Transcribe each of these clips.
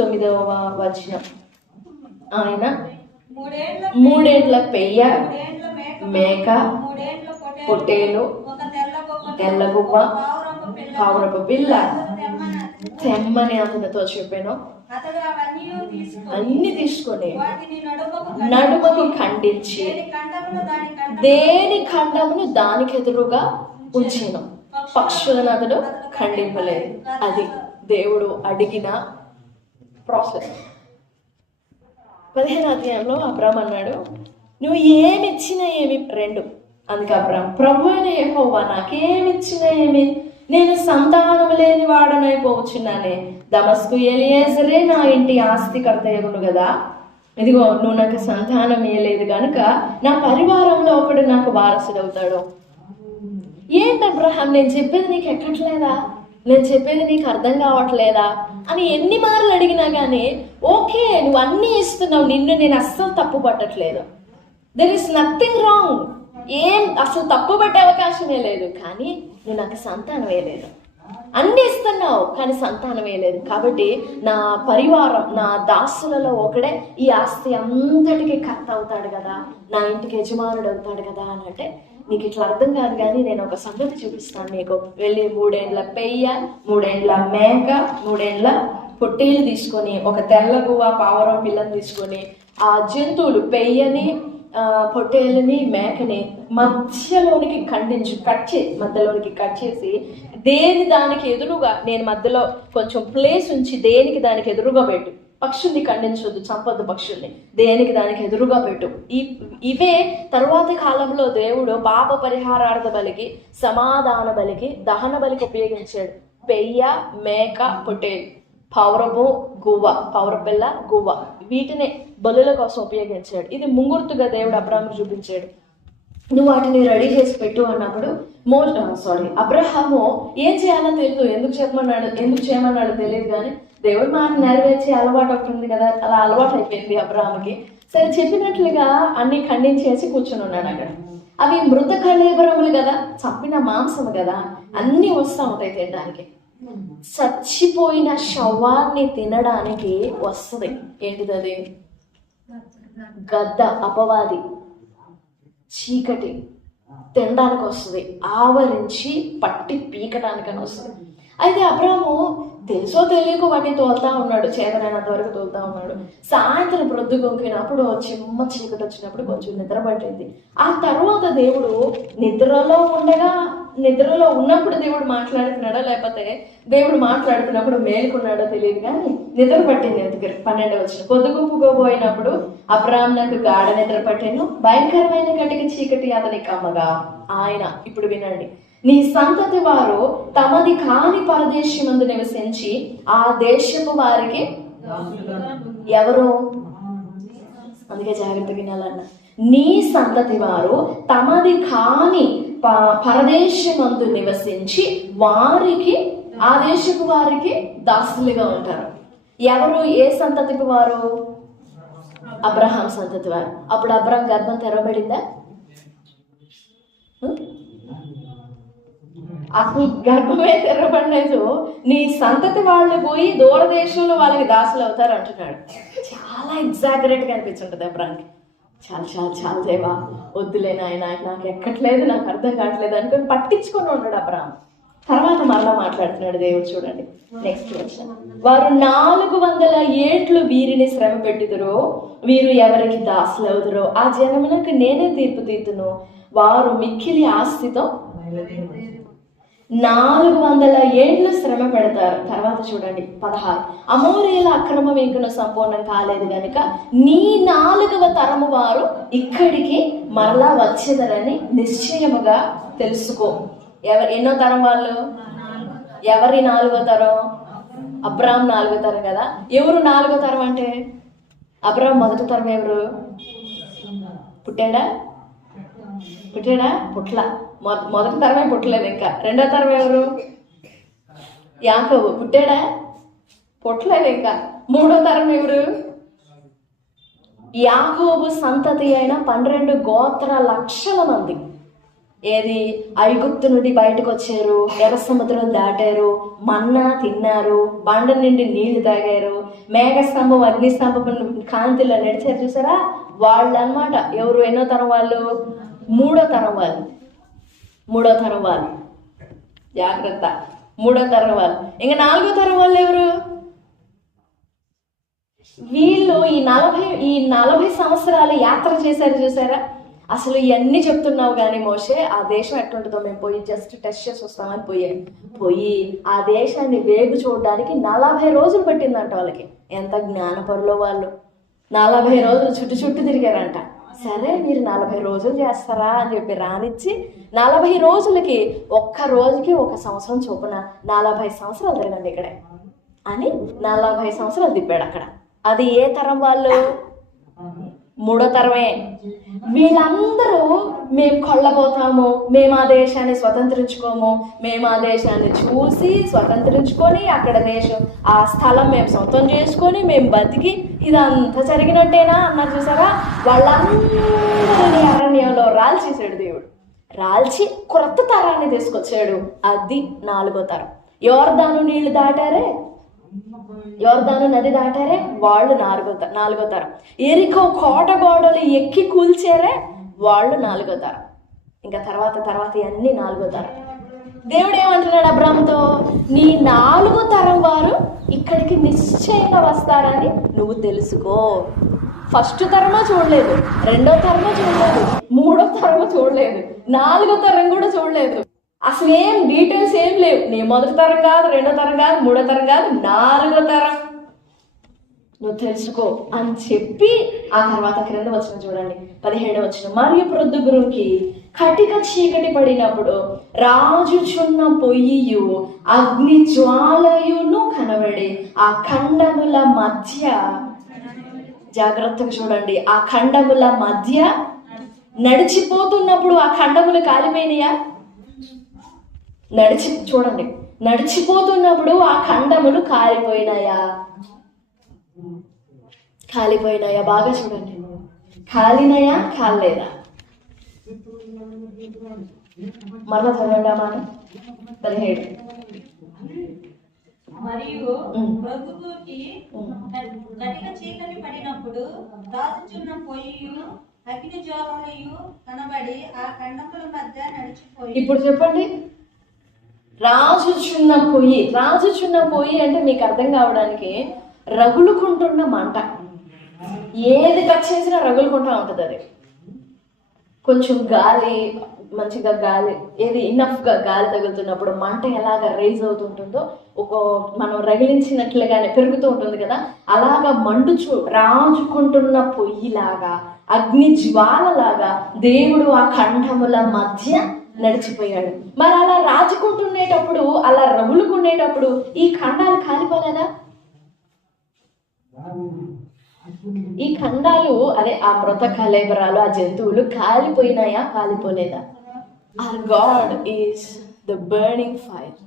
9వ వచనం. ఆయన 3 ఏండ్ల పెయ్య, మేక, పొట్టేలు, తెల్లగువ్వ, పావురపు పిల్ల తెమ్మని అతనితో చెప్పాను. అన్ని తీసుకొని నడుమకు ఖండించి దేని ఖండమును దానికి ఎదురుగా ఉంచాను. పక్షులను అతడు ఖండింపలేదు. అది దేవుడు అడిగిన ప్రాసెస్. 15వ అధ్యాయంలో అబ్రామ్ అన్నాడు, నువ్వు ఏమిచ్చినా ఏమి 2. అందుకే అబ్రామ్, ప్రభు అయిన యెహోవా నాకేమిచ్చినా ఏమి, నేను సంతానం లేని వాడనైపోవచ్చున్నానే. దమస్కు ఎలియేజరే నా ఇంటి ఆస్తికర్త ఎగును కదా. ఇదిగో నువ్వు నాకు సంతానం ఇయ్యలేదు కనుక నా పరివారంలో ఒకడు నాకు వారసుడవుతాడు. ఏంటి అబ్రహాం, నేను చెప్పేది నీకు ఎక్కట్లేదా, నేను చెప్పేది నీకు అర్థం కావట్లేదా అని ఎన్ని మార్లు అడిగినా కానీ ఓకే నువ్వు అన్నీ ఇస్తున్నావు, నిన్ను నేను అస్సలు తప్పు పట్టట్లేదు. దెర్ ఇస్ నథింగ్ రాంగ్, ఏం అసలు తప్పు పట్టే అవకాశమే లేదు. కానీ నువ్వు నాకు సంతానం వేయలేదు. అన్ని ఇస్తున్నావు కానీ సంతానం వేయలేదు. కాబట్టి నా పరివారం, నా దాసులలో ఒకడే ఈ ఆస్తి అంతటికి కర్త అవుతాడు కదా, నా ఇంటికి యజమానుడు అవుతాడు కదా అని అంటే, నీకు ఇట్లా అర్థం కాదు కానీ నేను ఒక సంగతి చూపిస్తాను నీకు. వెళ్ళి 3 ఏండ్ల పెయ్య, 3 ఏండ్ల మేక, 3 ఏండ్ల పొట్టేలు తీసుకొని, ఒక తెల్లగువ్వ పావురం పిల్లని తీసుకొని, ఆ జంతువులు పెయ్యని, పొట్టేలని, మేకని మధ్యలోనికి మధ్యలోనికి కట్ చేసి దేని దానికి ఎదురుగా, నేను మధ్యలో కొంచెం ప్లేస్ ఉంచి దేనికి దానికి ఎదురుగా పెట్టు. పక్షుల్ని ఖండించొద్దు, చంపొద్దు పక్షుల్ని, దేనికి దానికి ఎదురుగా పెట్టు. ఇవే తరువాతి కాలంలో దేవుడు పాప పరిహారార్థ బలికి, సమాధాన బలికి, దహన బలికి ఉపయోగించాడు. పెయ్య, మేక, పొట్టేలు, పౌరపిల్ల, గువ్వ, వీటినే బలుల కోసం ఉపయోగించాడు. ఇది ముంగుర్తుగా దేవుడు అబ్రాహాముకు చూపించాడు. నువ్వు వాటిని రెడీ చేసి పెట్టు అన్నప్పుడు అబ్రహాము ఏం చేయాలో తెలియదు, ఎందుకు చేయమన్నాడు తెలియదు. కానీ దేవుడు మాట నెరవేర్చే అలవాటు ఒకటి ఉంది కదా, అలా అలవాటు అయిపోయింది అబ్రహాముకి. సరే చెప్పినట్లుగా అన్ని ఖండించేసి కూర్చొని ఉన్నాడు అక్కడ. అవి మృత కళేబరములు కదా, చంపిన మాంసము కదా, అన్ని వస్తూ ఉంటాయి తినడానికి. చచ్చిపోయిన శవాన్ని తినడానికి వస్తుంది. ఏంటిది అది? గద్ద, అపవాది, చీకటి తినడానికి వస్తుంది, ఆవరించి పట్టి పీకడానికని వస్తుంది. అయితే అబ్రాము తెలుసో తెలియక వాటిని తోలుతా ఉన్నాడు, చేతనైనంత వరకు తోలుతా ఉన్నాడు. సాయంత్రం ప్రొద్దు కొంకినప్పుడు చిమ్మ చీకటి వచ్చినప్పుడు కొంచెం నిద్ర పట్టింది. ఆ తర్వాత దేవుడు నిద్రలో ఉన్నప్పుడు దేవుడు మాట్లాడుతున్నాడా, లేకపోతే దేవుడు మాట్లాడుతున్నప్పుడు మేలుకున్నాడో తెలియదు కానీ నిద్ర పట్టింది. ఎందుకు 12వ వచనం, పొద్దుగుంపుకోబోయినప్పుడు అబ్రామునకు గాఢ నిద్ర పట్టెను, భయంకరమైన కటిక చీకటి అతని కమ్మగా. ఆయన, ఇప్పుడు వినండి, నీ సంతతి వారు తమది కాని పరదేశమందు నివసించి ఆ దేశపు వారికి ఎవరు, అందుకే జాగ్రత్త వినాలన్న, నీ సంతతి వారు తమది కాని పరదేశమందు నివసించి వారికి, ఆ దేశపు వారికి దాసులుగా ఉంటారు. ఎవరు? ఏ సంతతికి వారు? అబ్రహాం సంతతి వారు. అప్పుడు అబ్రహాం గర్భం తెరవబడిందా? అసలు గర్భమే తెరవబడలేదు. నీ సంతతి వాళ్ళు పోయి దూరదేశంలో వాళ్ళకి దాసులు అవుతారు అంటున్నాడు. చాలా ఎగ్జాగరేట్గా అనిపించుంటుంది అబ్రాహాంకి. చాలా దేవా, వద్దులే నాయన, నాకు ఎక్కట్లేదు, నాకు అర్థం కావట్లేదు అనుకుని పట్టించుకొని ఉంటాడు అబ్రాహాం. తర్వాత మరలా మాట్లాడుతున్నాడు దేవుడు. చూడండి నెక్స్ట్ వచ్చిన, వారు 400 ఏట్లు వీరిని శ్రమ పెట్టుదురో, వీరు ఎవరికి దాసులు అవుతురో ఆ జనమునకు నేనే తీర్పు తీర్తును, వారు మిక్కిలి ఆస్తితో 400 ఏళ్ళు శ్రమ పెడతారు. తర్వాత చూడండి 16, అమోరీయుల అక్రమం ఇంకను సంపూర్ణం కాలేదు కనుక నీ 4వ తరము వారు ఇక్కడికి మరలా వచ్చేదరని నిశ్చయముగా తెలుసుకో. ఎన్నో తరం వాళ్ళు? ఎవరి 4వ తరం? అబ్రాహాం 4వ తరం కదా. ఎవరు 4వ తరం అంటే? అబ్రాహాం మొదటి తరం ఎవరు? పుట్టాడా? పుట్ల. మొదటి తరమే పుట్టలేదు, ఇంకా 2వ తరం ఎవరు? యాకోబు. పుట్టాడా? పుట్టలేదు, ఇంకా 3వ తరం ఎవరు? యాకోబు సంతతి అయిన 12 గోత్ర లక్షల మంది. ఏది ఐగుప్తు నుండి బయటకు వచ్చారు, ఎర్ర సముద్రం దాటారు, మన్నా తిన్నారు, బండ నుండి నీళ్లు తాగారు, మేఘస్తంభం అగ్నిస్తంభం కాంతిలో నడిచారు. చూసారా? వాళ్ళు అన్నమాట. ఎవరు? ఎన్నో తరం వాళ్ళు? మూడో తరం వాళ్ళు. జాగ్రత్త, మూడో తరం వాళ్ళు. ఇంకా నాలుగో తరం వాళ్ళు ఎవరు? వీళ్ళు ఈ 40 సంవత్సరాలు యాత్ర చేశారు. చూసారా? అసలు ఇవన్నీ చెప్తున్నావు కానీ మోషే, ఆ దేశం ఎట్లుంటుందో మేము పోయి జస్ట్ టెస్ట్ చేసి వస్తామని పోయి ఆ దేశాన్ని వేగు చూడడానికి 40 రోజులు పట్టిందంట వాళ్ళకి. ఎంత జ్ఞానపరులో వాళ్ళు. 40 రోజులు చుట్టూ తిరిగారంట. సరే, మీరు 40 రోజులు చేస్తారా అని చెప్పి రానిచ్చి 40 రోజులకి ఒక్క రోజుకి 1 సంవత్సరం చొప్పున 40 సంవత్సరాలు తిరగండి ఇక్కడే అని 40 సంవత్సరాలు తిప్పాడు అక్కడ. అది ఏ తరం వాళ్ళు? మూడో తరమే. వీళ్ళందరూ మేము కొల్లబోతాము, మేము ఆ దేశాన్ని స్వతంత్రించుకోము, మేము ఆ దేశాన్ని చూసి స్వతంత్రించుకొని అక్కడ ఆ స్థలం మేము సొంతం చేసుకొని మేము బతికి ఇదంతా జరిగినట్టేనా అన్నారు. చూసారా? వాళ్ళందరినీ అరణ్యంలో రాల్చేసాడు దేవుడు. రాల్చి క్రొత్త తరాన్ని తీసుకొచ్చాడు. అది 4వ తరం. యోర్దాను నీళ్లు దాటారే, యోర్దాను నది దాటారే, వాళ్ళు 4వ తరం. ఎరికో కోట గోడలు ఎక్కి కూల్చారే, వాళ్ళు 4వ తరం. ఇంకా తర్వాత ఇవన్నీ 4వ తరం. దేవుడు ఏమంటున్నాడు అబ్రాహాముతో? నీ 4వ తరం వారు ఇక్కడికి నిశ్చయంగా వస్తారని నువ్వు తెలుసుకో. ఫస్ట్ తరమా చూడలేదు, 2వ తరమా చూడలేదు, 3వ తరమా చూడలేదు, 4వ తరం కూడా చూడలేదు. అసలు ఏం డీటెయిల్స్ ఏం లేవు. నీ 1వ తరం కాదు, 2వ తరం కాదు, 3వ తరం కాదు, 4వ తరం నువ్వు తెలుసుకో అని చెప్పి ఆ తర్వాత క్రింద వచనం చూడండి, 17వ వచనం. మరియు ప్రొద్దుగురుకి కటిక చీకటి పడినప్పుడు రాజుచున్న పొయ్యియు అగ్ని జ్వాలయును కనబడి ఆ ఖండముల మధ్య, జాగ్రత్తగా చూడండి, ఆ ఖండముల మధ్య నడిచిపోతున్నప్పుడు ఆ ఖండములు కాలిపోయినాయా? చూడండి, నడిచిపోతున్నప్పుడు ఆ ఖండములు కాలిపోయినాయా? బాగా చూడండి. కాలినాయా? కాలేదా? మరలా చదవండి ఆ మాట. 17. మరియు ప్రొద్దుగూకి కటిక చీకటి పడినప్పుడు రాజుచున్న పొయ్యియు అగ్ని జ్వాలయు కనబడి ఆ ఖండముల మధ్య నడిచిపోయి. ఇప్పుడు చెప్పండి, రాజుచున్న పొయ్యి అంటే మీకు అర్థం కావడానికి రగులుకుంటున్న మంట. ఏది కట్ చేసినా రగులుకుంటా ఉంటుంది. అది కొంచెం గాలి, మంచిగా గాలి, ఏది ఇనఫ్గా గాలి తగులుతున్నప్పుడు మంట ఎలాగ రైజ్ అవుతుంటుందో, మనం రగిలించినట్లుగానే పెరుగుతూ ఉంటుంది కదా, అలాగా రాజుకుంటున్న పొయ్యిలాగా, అగ్ని జ్వాలలాగా దేవుడు ఆ ఖండముల మధ్య నడిచిపోయాడు. మరి అలా రాజుకుంటునేటప్పుడు, అలా రగులుకునేటప్పుడు ఈ ఖండాలు కాలిపోలేదా? ఈ ఖండాలు, అదే ఆ మృత కళేబరాలు, ఆ జంతువులు కాలిపోయినాయా? కాలిపోలేదా? Our God is the burning fire.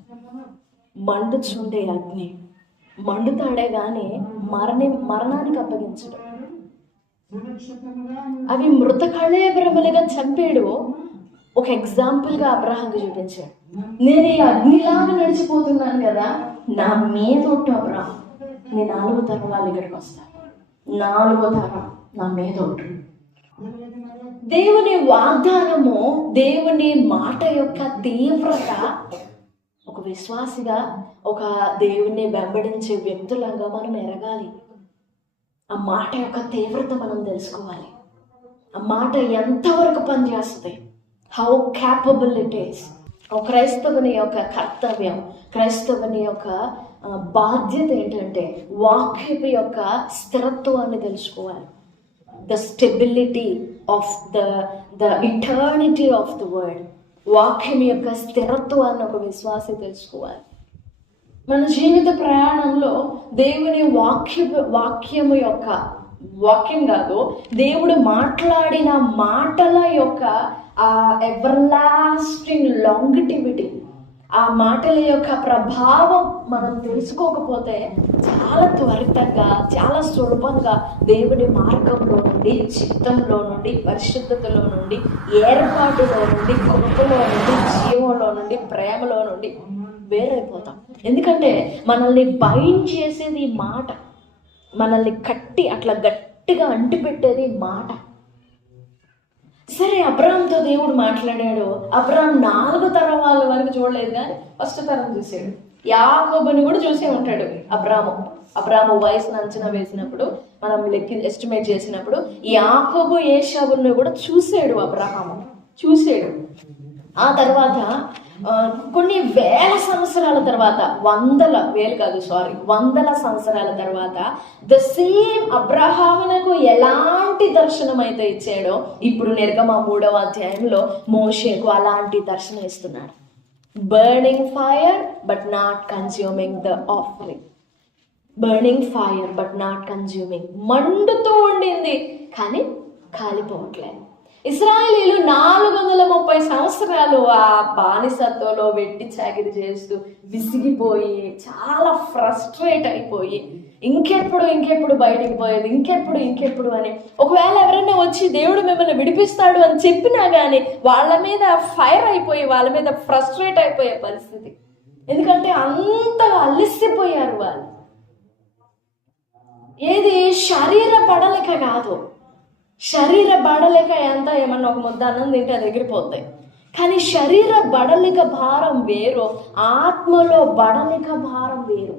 మండుచుండే అగ్ని. మండుతాడే గాని మరణానికి అప్పగించడు. అవి మృత కళేబరములుగా చంపాడు. ఒక ఎగ్జాంపుల్గా అబ్రహాంకి చూపించాడు. నేను ఈ అగ్నిలాగా నడిచిపోతున్నాను కదా, నా మీద ఒట్టు అబ్రహాం, నేను 4వ తరం వాళ్ళ దగ్గరికి వస్తాను, 4వ తరం నా మీద ఒట్టు. దేవుని వాగ్దానము, దేవుని మాట యొక్క తీవ్రత, ఒక విశ్వాసిగా, ఒక దేవుణ్ణి వెంబడించే వ్యక్తులంగా మనం ఎరగాలి. ఆ మాట యొక్క తీవ్రత మనం తెలుసుకోవాలి. ఆ మాట ఎంతవరకు పనిచేస్తుంది, హౌ క్యాపబుల్ ఇట్ ఈస్. ఒక క్రైస్తవుని యొక్క కర్తవ్యం, క్రైస్తవుని యొక్క బాధ్యత ఏంటంటే వాక్యపు యొక్క స్థిరత్వాన్ని తెలుసుకోవాలి. The stability of the eternity of the word. వాక్యం యొక్క స్థిరత్వాన్ని ఒక విశ్వాసి తెలుసుకోవాలి. మన జీవిత ప్రయాణంలో దేవుని వాక్యము యొక్క, వాక్యం కాదు, దేవుడు మాట్లాడిన మాటల యొక్క ఆ ఎవర్ లాస్టింగ్ లాంగిటివిటీ, ఆ మాటల యొక్క ప్రభావం మనం తెలుసుకోకపోతే చాలా త్వరితంగా, చాలా సులభంగా దేవుని మార్గంలో నుండి, చిత్తంలో నుండి, పరిశుద్ధతలో నుండి, ఏర్పాటులో నుండి, కృపలో నుండి, జీవంలో నుండి, ప్రేమలో నుండి వేరైపోతాం. ఎందుకంటే మనల్ని బైండ్ చేసేది మాట, మనల్ని కట్టి అట్లా గట్టిగా అంటిపెట్టేది మాట. సరే, అబ్రాహాంతో దేవుడు మాట్లాడాడు. అబ్రాహాం 4 తరాల వరకు చూడలేదు, కానీ ఫస్ట్ తరం చూసాడు. యాకోబుని కూడా చూసే ఉంటాడు అబ్రాహాము వయసును అంచనా వేసినప్పుడు, మనం ఎస్టిమేట్ చేసినప్పుడు యాకోబు ఏశావుని కూడా చూసాడు. అబ్రాహాము చూసాడు. ఆ తర్వాత కొన్ని వేల సంవత్సరాల తర్వాత, వందల సంవత్సరాల తర్వాత ద సేమ్ అబ్రహామునకు ఎలాంటి దర్శనం అయితే ఇచ్చాడో, ఇప్పుడు నిర్గమ 3వ అధ్యాయంలో మోషేకు అలాంటి దర్శనం ఇస్తున్నాడు. Burning fire but not consuming the offering. Burning fire but not consuming. మండుతూ ఉండింది కానీ కాలిపోవట్లేదు. ఇశ్రాయేలీలు 430 సంవత్సరాలు ఆ బానిసత్వంలో వెట్టి చాకిరి చేస్తూ విసిగిపోయి, చాలా ఫ్రస్ట్రేట్ అయిపోయి, ఇంకెప్పుడు బయటికి పోయేది, ఇంకెప్పుడు అని. ఒకవేళ ఎవరైనా వచ్చి దేవుడు మిమ్మల్ని విడిపిస్తాడు అని చెప్పినా కానీ వాళ్ళ మీద ఫైర్ అయిపోయి, వాళ్ళ మీద ఫ్రస్ట్రేట్ అయిపోయే పరిస్థితి. ఎందుకంటే అంతగా అలసిపోయారు వాళ్ళు. ఏది శరీర పడలేక కాదు, శరీర బడలిక ఎంత ఏమన్నా ఒక ముద్ద అన్నం తింటే అది ఎగిరిపోతాయి. కానీ శరీర బడలిక భారం వేరు, ఆత్మలో బడలిక భారం వేరు.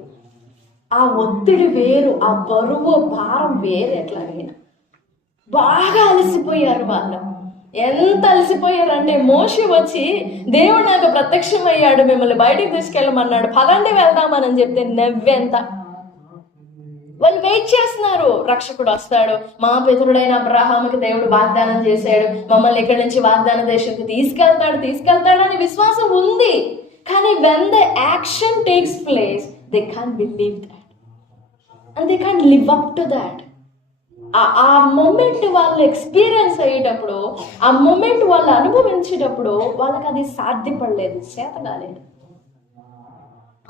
ఆ ఒత్తిడి వేరు, ఆ బరువు భారం వేరు. ఎట్లాగైనా బాగా అలసిపోయారు వాళ్ళు. ఎంత అలసిపోయారంటే మోషే వచ్చి దేవుడు నాకు ప్రత్యక్షమయ్యాడు, మిమ్మల్ని బయటికి తీసుకెళ్ళమన్నాడు, పదండి వెళ్దామని చెప్తే నవ్వెంత. వాళ్ళు వెయిట్ చేస్తున్నారు, రక్షకుడు వస్తాడు, మా పితరుడైన అబ్రహాముకి దేవుడు వాగ్దానం చేశాడు, మమ్మల్ని ఇక్కడి నుంచి వాగ్దాన దేశానికి తీసుకెళ్తాడని విశ్వాసం ఉంది. కానీ when the action takes place, they can't believe that and they can't live up to that. ఆ మూమెంట్ వాళ్ళు ఎక్స్పీరియన్స్ అయ్యేటప్పుడు, ఆ మూమెంట్ వాళ్ళు అనుభవించేటప్పుడు వాళ్ళకి అది సాధ్యపడలేదు, చేత కాలేదు.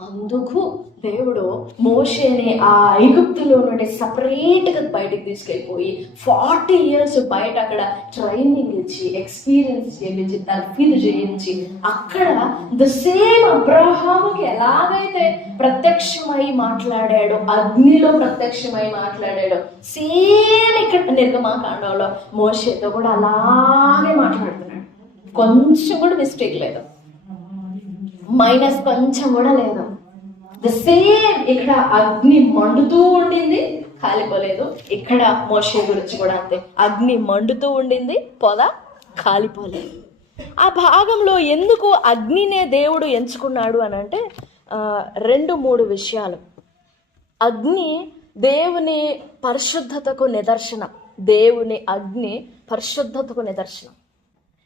అందుకు దేవుడు మోషేని ఆ ఐగుప్తులో నుండి సపరేట్గా బయటకు తీసుకెళ్ళిపోయి 40 years బయట అక్కడ ట్రైనింగ్ ఇచ్చి, ఎక్స్పీరియన్స్ చేయించి, తర్ఫీదు చేయించి, అక్కడ ద సేమ్ అబ్రహాముకి ఎలాగైతే ప్రత్యక్షమై మాట్లాడాడో, అగ్నిలో ప్రత్యక్షమై మాట్లాడాడో, సేమ్ ఇక్కడ నిర్గమాకాండంలో మోషేతో కూడా అలాగే మాట్లాడుతున్నాడు. కొంచెం కూడా మిస్టేక్ లేదు, మైనస్ కొంచెం కూడా లేదు. The same. ఇక్కడ అగ్ని మండుతూ ఉండింది, కాలిపోలేదు. ఇక్కడ మోషే గురించి కూడా అంతే, అగ్ని మండుతూ ఉండింది, పొద కాలిపోలేదు. ఆ భాగంలో ఎందుకు అగ్నినే దేవుడు ఎంచుకున్నాడు అని అంటే 2-3 విషయాలు. అగ్ని దేవుని పరిశుద్ధతకు నిదర్శనం, దేవుని అగ్ని పరిశుద్ధతకు నిదర్శనం.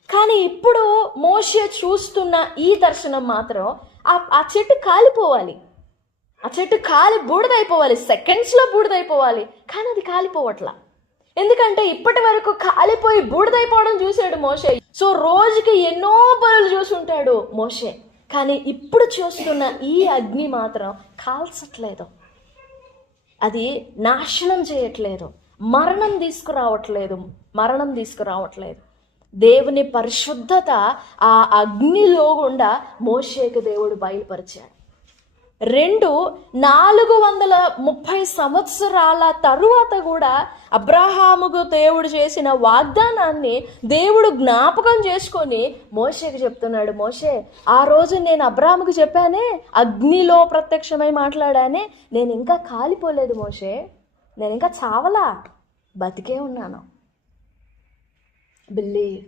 కానీ ఇప్పుడు మోషే చూస్తున్న ఈ దర్శనం మాత్రం ఆ చెట్టు కాలిపోవాలి, ఆ చెట్టు బూడిదైపోవాలి, సెకండ్స్లో బూడిదైపోవాలి. కానీ అది కాలిపోవట్లా. ఎందుకంటే ఇప్పటి వరకు కాలిపోయి బూడిదైపోవడం చూశాడు మోషే. సో రోజుకి ఎన్నో పనులు చూసుంటాడు మోషే. కానీ ఇప్పుడు చూస్తున్న ఈ అగ్ని మాత్రం కాల్చట్లేదు, అది నాశనం చేయట్లేదు, మరణం తీసుకురావట్లేదు. దేవుని పరిశుద్ధత ఆ అగ్నిలో గుండా మోషేకు దేవుడు బయలుపరిచాడు. 430 సంవత్సరాల తరువాత కూడా అబ్రహాముకు దేవుడు చేసిన వాగ్దానాన్ని దేవుడు జ్ఞాపకం చేసుకొని మోషేకి చెప్తున్నాడు, మోషే, ఆ రోజు నేను అబ్రహాముకు చెప్పానే, అగ్నిలో ప్రత్యక్షమై మాట్లాడానే, నేను ఇంకా కాలిపోలేదు మోషే, నేను ఇంకా చావలా, బతికే ఉన్నాను. బిలీవ్,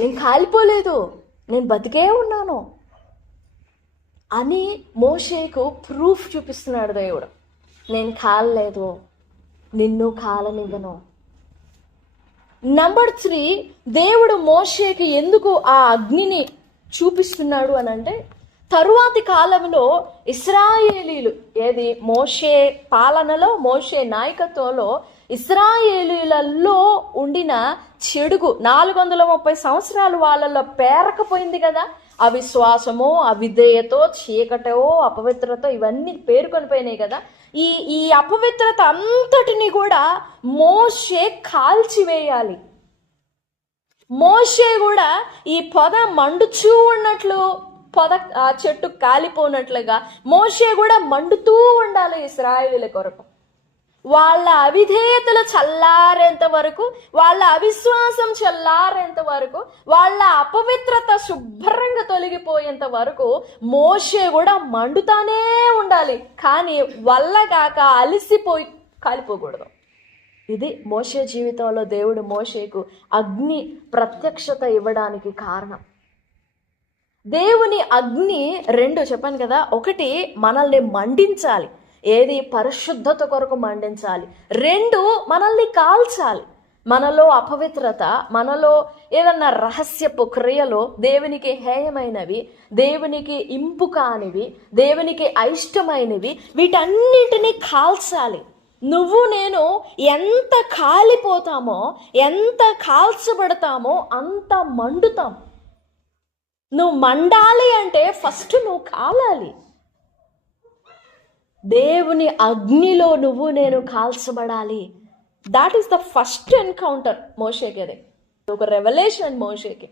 నేను కాలిపోలేదు, నేను బతికే ఉన్నాను అని మోషేకు ప్రూఫ్ చూపిస్తున్నాడు దేవుడు. నేను కాలలేదు, నిన్ను కాలనివ్వను. నంబర్ 3, దేవుడు మోషేకి ఎందుకు ఆ అగ్నిని చూపిస్తున్నాడు అని అంటే, తరువాతి కాలంలో ఇశ్రాయేలీలు, ఏది మోషే పాలనలో, మోషే నాయకత్వంలో ఇశ్రాయేలీలలో ఉండిన చెడుగు 430 సంవత్సరాలు వాళ్ళలో పేరకపోయింది కదా, అవిశ్వాసము, అవిధేయతో, చీకటో, అపవిత్రత ఇవన్నీ పేరుకొనిపోయినాయి కదా. ఈ అపవిత్రత అంతటిని కూడా మోషే కాల్చివేయాలి. మోషే కూడా ఈ పొద మండుచూ ఉన్నట్లు, పొద ఆ చెట్టు కాలిపోనట్లుగా మోషే కూడా మండుతూ ఉండాలి ఇశ్రాయేలీయుల కొరకు. వాళ్ళ అవిధేయతలు చల్లారేంత వరకు, వాళ్ళ అవిశ్వాసం చల్లారేంత వరకు, వాళ్ళ అపవిత్రత శుభ్రంగా తొలగిపోయేంత వరకు మోషే కూడా మండుతానే ఉండాలి. కానీ వల్లగాక అలసిపోయి కాలిపోకూడదు. ఇది మోషే జీవితంలో దేవుడు మోషేకు అగ్ని ప్రత్యక్షత ఇవ్వడానికి కారణం. దేవుని అగ్ని రెండు చెప్పాను కదా. ఒకటి మనల్ని మండించాలి, ఏది పరిశుద్ధత కొరకు మండించాలి. రెండు మనల్ని కాల్చాలి. మనలో అపవిత్రత, మనలో ఏదన్నా రహస్యపు క్రియలు, దేవునికి హేయమైనవి, దేవునికి ఇంపు కానివి, దేవునికి అయిష్టమైనవి, వీటన్నిటిని కాల్చాలి. నువ్వు నేను ఎంత కాలిపోతామో, ఎంత కాల్చబడతామో అంత మండుతాం. నువ్వు మండాలి అంటే ఫస్ట్ నువ్వు కాలాలి. దేవుని అగ్నిలో నువ్వు నేను కాల్చబడాలి. That is the first encounter మోషేకి. అది ఒక రెవల్యూషన్ మోషేకి.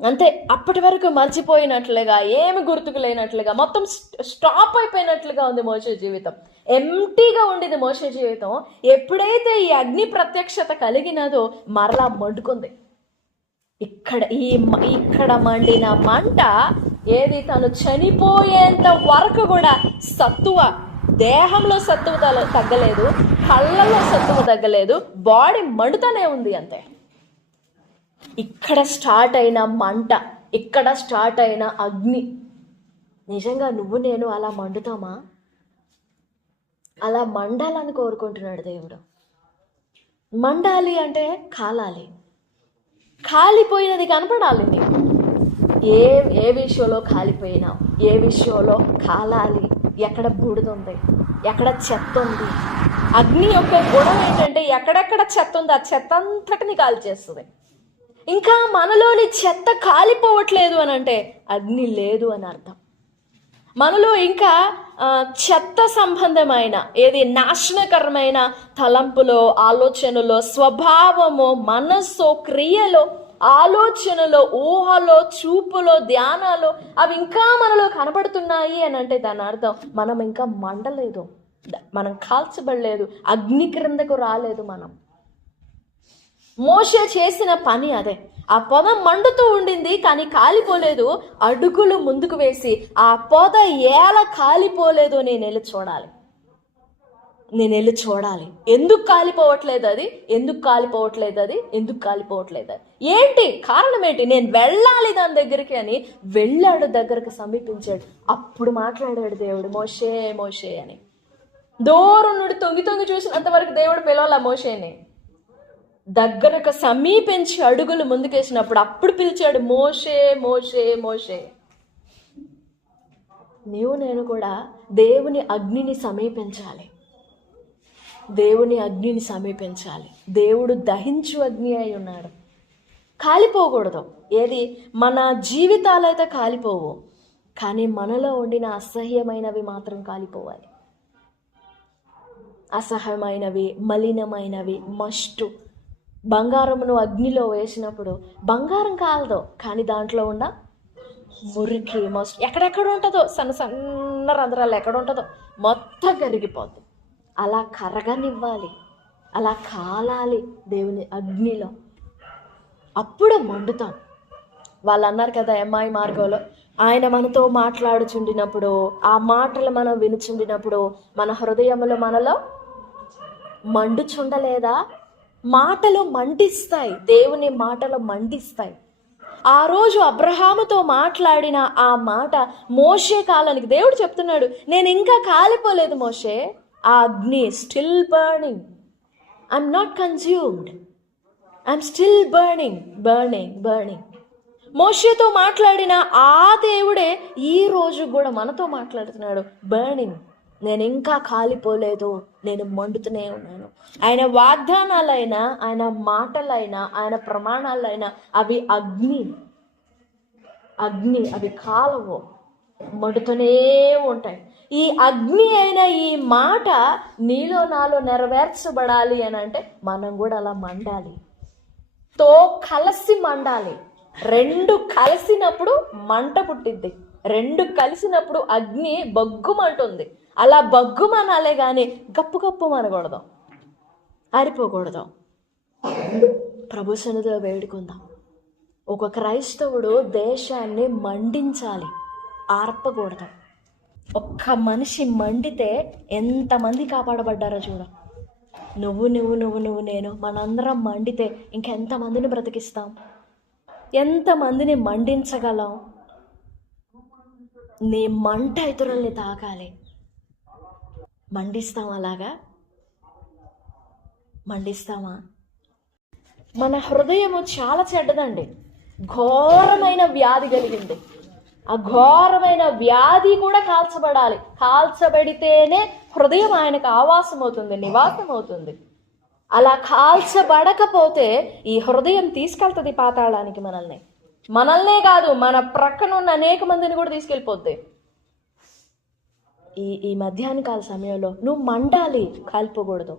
అంతే, అప్పటి వరకు మర్చిపోయినట్లుగా, ఏమి గుర్తుకు లేనట్లుగా, మొత్తం స్టాప్ అయిపోయినట్లుగా ఉంది మోషే జీవితం. ఎంటీగా ఉండేది మోషే జీవితం. ఎప్పుడైతే ఈ అగ్ని ప్రత్యక్షత కలిగినదో మరలా మండుకుంది. ఇక్కడ మండిన మంట ఏది తను చనిపోయేంత వరకు కూడా సత్తువ, దేహంలో సత్తువ తగ్గలేదు, కళ్ళల్లో సత్తువ తగ్గలేదు, బాడీ మండుతూనే ఉంది. అంతే. ఇక్కడ స్టార్ట్ అయిన మంట, ఇక్కడ స్టార్ట్ అయిన అగ్ని. నిజంగా నువ్వు నేను అలా మండుతామా? అలా మండాలని కోరుకుంటున్నాడు దేవుడు. మండాలి అంటే కాలాలి. కాలిపోయినది కనపడాలి నీకు. ఏ విషయంలో కాలిపోయినావు, ఏ విషయంలో కాలాలి, ఎక్కడ బూడిదుంది, ఎక్కడ చెత్త ఉంది. అగ్ని యొక్క గుణం ఏంటంటే ఎక్కడెక్కడ చెత్త ఉంది ఆ చెత్త అంతటిని కాల్చేస్తుంది. ఇంకా మనలోని చెత్త కాలిపోవట్లేదు అని అంటే అగ్ని లేదు అని అర్థం. మనలో ఇంకా చెత్త సంబంధమైన, ఏది నాశనకరమైన తలంపులో, ఆలోచనలో, స్వభావము, మనస్సు, క్రియలో, ఆలోచనలో, ఊహలో, చూపులో, ధ్యానాలు అవి ఇంకా మనలో కనబడుతున్నాయి అని అంటే దాని అర్థం మనం ఇంకా మండలేదు, మనం కాల్చబడలేదు, అగ్ని క్రిందకు రాలేదు. మనం మోషే చేసిన పని అదే. ఆ పొద మండుతూ ఉండింది కానీ కాలిపోలేదు. అడుగులు ముందుకు వేసి ఆ పొద ఎలా కాలిపోలేదు నేను వెళ్ళి చూడాలి. ఎందుకు కాలిపోవట్లేదు అది, ఎందుకు కాలిపోవట్లేదు అది, ఎందుకు కాలిపోవట్లేదు అది, ఏంటి కారణం ఏంటి, నేను వెళ్ళాలి దాని దగ్గరికి అని వెళ్ళాడు. దగ్గరకు సమీపించాడు. అప్పుడు మాట్లాడాడు దేవుడు, మోషే మోషే అని. దూరం నుండి తొంగి చూసినంత వరకు దేవుడు పిలవాల మోషేని. దగ్గరకు సమీపించి అడుగులు ముందుకేసినప్పుడు అప్పుడు పిలిచాడు, మోషే మోషే మోషే. నీవు నేను కూడా దేవుని అగ్నిని సమీపించాలి. దేవుని అగ్నిని సమీపించాలి. దేవుడు దహించు అగ్ని అయి ఉన్నాడు. కాలిపోకూడదు. ఏది మన జీవితాలైతే కాలిపోవు, కానీ మనలో ఉండిన అసహ్యమైనవి మాత్రం కాలిపోవాలి. అసహ్యమైనవి, మలినమైనవి, మస్టు. బంగారమును అగ్నిలో వేసినప్పుడు బంగారం కాలదు, కానీ దాంట్లో ఉన్న మురికి, మస్ట్ ఎక్కడెక్కడ ఉంటుందో, సన్న రంధ్రాలు ఎక్కడ ఉంటుందో మొత్తం కరిగిపోతుంది. అలా కరగనివ్వాలి, అలా కాలాలి దేవుని అగ్నిలో. అప్పుడు మండుతాం. వాళ్ళు అన్నారు కదా ఎంఐ మార్గంలో, ఆయన మనతో మాట్లాడుచుండినప్పుడు, ఆ మాటలు మనం వినుచుండినప్పుడు మన హృదయములో మనలో మండుచుండలేదా? మాటలు మండిస్తాయి, దేవుని మాటలు మండిస్తాయి. ఆ రోజు అబ్రహాముతో మాట్లాడిన ఆ మాట మోషే కాలానికి దేవుడు చెప్తున్నాడు, నేను ఇంకా కాలిపోలేదు మోషే, ఆ అగ్ని still burning, I'm not consumed, I'm still burning. మోషేతో మాట్లాడిన ఆ దేవుడే ఈ రోజు కూడా మనతో మాట్లాడుతున్నాడు, బర్నింగ్. నేను ఇంకా కాలిపోలేదు, నేను మండుతూనే ఉన్నాను. ఆయన వాగ్దానాలైనా, ఆయన మాటలైనా, ఆయన ప్రమాణాలైనా అవి అగ్ని. అగ్ని, అవి కాలవు, మండుతూనే ఉంటాయి. ఈ అగ్ని అయిన ఈ మాట నీలో నాలో నెరవేర్చబడాలి అని అంటే మనం కూడా అలా మండాలి, తో కలిసి మండాలి. రెండు కలిసినప్పుడు మంట పుట్టిద్ది, రెండు కలిసినప్పుడు అగ్ని బగ్గుమంటుంది. అలా బగ్గుమనాలే కానీ గప్పు గప్పు అనకూడదు, ఆరిపోకూడదు. ప్రభు సన్నిధిలో వేడుకుందాం. ఒక క్రైస్తవుడు దేశాన్ని మండించాలి, ఆర్పకూడదు. ఒక్క మనిషి మండితే ఎంతమంది కాపాడబడ్డారో చూడ. నువ్వు నువ్వు నువ్వు నువ్వు నేను మనందరం మండితే ఇంకెంతమందిని బ్రతికిస్తాం, ఎంతమందిని మండించగలం? నీ మంట ఇతరుల్ని తాకాలి. మండిస్తాం? అలాగా మండిస్తామా? మన హృదయము చాలా చెడ్డదండి, ఘోరమైన వ్యాధి కలిగింది. ఆ ఘోరమైన వ్యాధి కూడా కాల్చబడాలి. కాల్చబడితేనే హృదయం ఆయనకు ఆవాసం అవుతుంది, నివాసం అవుతుంది. అలా కాల్చబడకపోతే ఈ హృదయం తీసుకెళ్తుంది పాతాళానికి. మనల్నే కాదు, మన ప్రక్కనున్న అనేక మందిని కూడా తీసుకెళ్ళిపోద్ది. ఈ మధ్యాహ్న కాల సమయంలో నువ్వు మండాలి, కాలిపోకూడదు.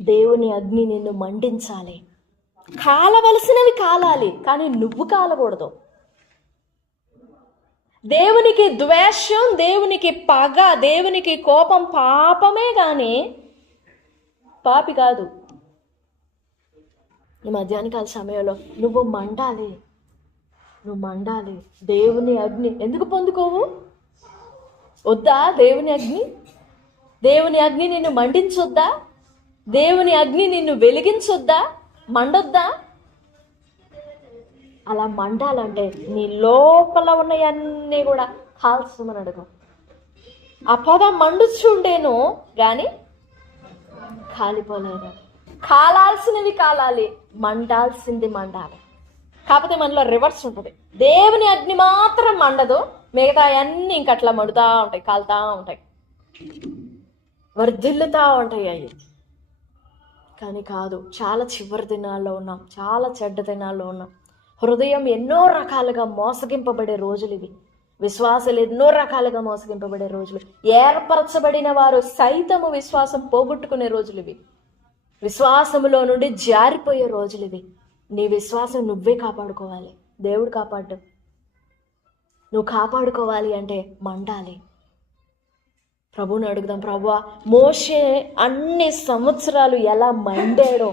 దేవుని అగ్ని నిన్ను మండించాలి. కాలవలసినవి కాలాలి, కానీ నువ్వు కాలకూడదు. దేవునికి ద్వేషం, దేవునికి పగ, దేవునికి కోపం పాపమే కానీ పాపి కాదు. ఈ మధ్యాహ్న కాల సమయంలో నువ్వు మండాలి, నువ్వు మండాలి. దేవుని అగ్ని ఎందుకు పొందుకోవు? వద్దా దేవుని అగ్ని? దేవుని అగ్ని నిన్ను మండించొద్దా? దేవుని అగ్ని నిన్ను వెలిగించొద్దా? మండొద్దా? అలా మండాలంటే నీ లోపల ఉన్నవన్నీ కూడా కాల్చమని అడుగు. ఆ పొగ మండుచుండేను కానీ కాలిపోలేదు. కాలాల్సినవి కాలాలి, మండాల్సింది మండాలి. కాకపోతే మనలో రివర్స్ ఉంటుంది. దేవుని అగ్ని మాత్రం మండదు, మిగతా అన్నీ ఇంకట్లా మండుతూ ఉంటాయి, కాలుతూ ఉంటాయి, వర్ధిల్లుతూ ఉంటాయి అవి. కానీ కాదు, చాలా చివరి దినాల్లో ఉన్నాం, చాలా చెడ్డ దినాల్లో ఉన్నాం. హృదయం ఎన్నో రకాలుగా మోసగింపబడే రోజులు ఇవి. విశ్వాసాలు ఎన్నో రకాలుగా మోసగింపబడే రోజులు. ఏర్పరచబడిన వారు సైతము విశ్వాసం పోగొట్టుకునే రోజులు ఇవి. విశ్వాసములో నుండి జారిపోయే రోజులు ఇవి. నీ విశ్వాసం నువ్వే కాపాడుకోవాలి, దేవుడు కాపాడు. నువ్వు కాపాడుకోవాలి అంటే మండాలి. ప్రభువుని అడుగుదాం. ప్రభువా, మోషే అన్ని సంవత్సరాలు ఎలా మండాడో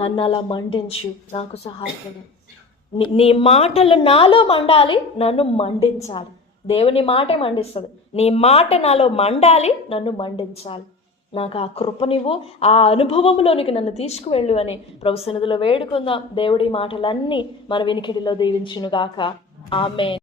నన్ను అలా మండించు, నాకు సహాయపడు. నీ మాటలు నాలో మండాలి, నన్ను మండించాలి. దేవుని మాటే మండిస్తుంది. నీ మాట నాలో మండాలి, నన్ను మండించాలి. నాకు ఆ కృపనివ్వు, ఆ అనుభవంలోనికి నన్ను తీసుకువెళ్ళు అని ప్రభు సన్నిధిలో వేడుకుందాం. దేవుడి మాటలన్నీ మన వినికిడిలో దీవించునుగాక. ఆమేన్.